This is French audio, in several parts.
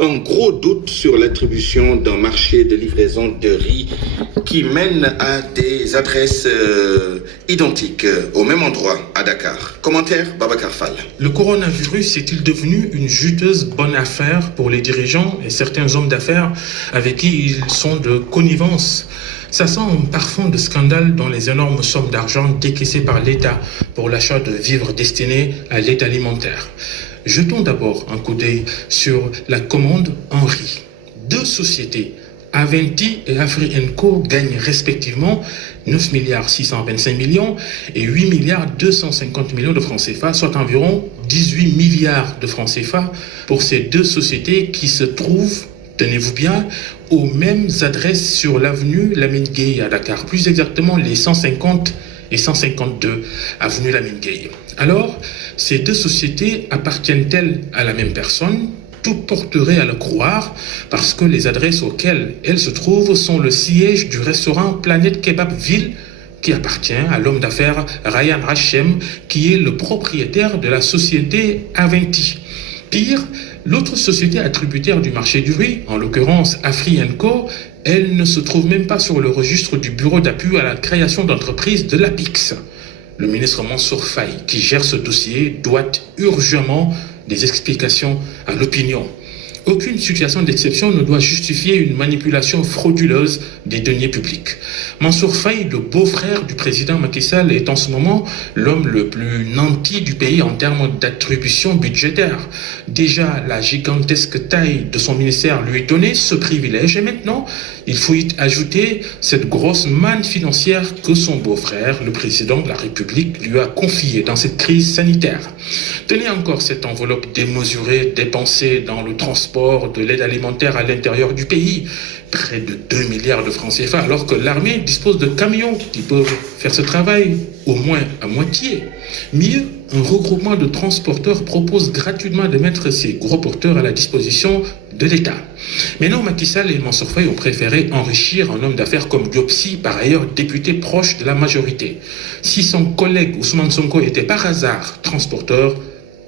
Un gros doute sur l'attribution d'un marché de livraison de riz qui mène à des adresses identiques au même endroit à Dakar. Commentaire, Babacar Fall. Le coronavirus est-il devenu une juteuse bonne affaire pour les dirigeants et certains hommes d'affaires avec qui ils sont de connivence? Ça sent un parfum de scandale dans les énormes sommes d'argent décaissées par l'État pour l'achat de vivres destinés à l'aide alimentaire. Jetons d'abord un coup d'œil sur la commande en riz. Deux sociétés, Avanti et Afri & Co, gagnent respectivement 9 milliards 625 millions et 8 milliards 250 millions de francs CFA, soit environ 18 milliards de francs CFA pour ces deux sociétés qui se trouvent, tenez-vous bien, aux mêmes adresses sur l'avenue Lamine Gueye à Dakar, plus exactement les 150 et 152 avenue Lamine Gueye. Alors, ces deux sociétés appartiennent-elles à la même personne? Tout porterait à le croire parce que les adresses auxquelles elles se trouvent sont le siège du restaurant Planète Kebab Ville qui appartient à l'homme d'affaires Ryan Hachem qui est le propriétaire de la société Avanti. Pire, l'autre société attributaire du marché du riz, en l'occurrence Afri & Co, elle ne se trouve même pas sur le registre du bureau d'appui à la création d'entreprises de l'APIX. Le ministre Mansour Faye, qui gère ce dossier, doit urgemment des explications à l'opinion. Aucune situation d'exception ne doit justifier une manipulation frauduleuse des deniers publics. Mansour Faye, le beau-frère du président Macky Sall, est en ce moment l'homme le plus nanti du pays en termes d'attribution budgétaire. Déjà, la gigantesque taille de son ministère lui donnait ce privilège et maintenant, il faut y ajouter cette grosse manne financière que son beau-frère, le président de la République, lui a confiée dans cette crise sanitaire. Tenez encore cette enveloppe démesurée dépensée dans le transport de l'aide alimentaire à l'intérieur du pays, près de 2 milliards de francs CFA, alors que l'armée dispose de camions qui peuvent faire ce travail, au moins à moitié. Mieux, un regroupement de transporteurs propose gratuitement de mettre ces gros porteurs à la disposition de l'État. Mais non, Macky Sall et Mansour Faye ont préféré enrichir un homme d'affaires comme Diop Sy, par ailleurs député proche de la majorité. Si son collègue Ousmane Sonko était par hasard transporteur,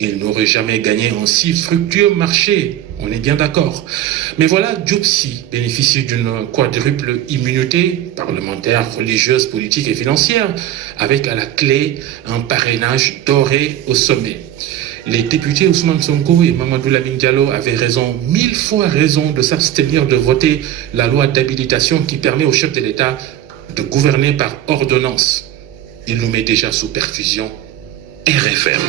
il n'aurait jamais gagné un si fructueux marché, on est bien d'accord. Mais voilà, Diop Sy bénéficie d'une quadruple immunité parlementaire, religieuse, politique et financière, avec à la clé un parrainage doré au sommet. Les députés Ousmane Sonko et Mamadou Lamine Diallo avaient raison, 1000 fois raison de s'abstenir de voter la loi d'habilitation qui permet au chef de l'État de gouverner par ordonnance. Il nous met déjà sous perfusion RFM.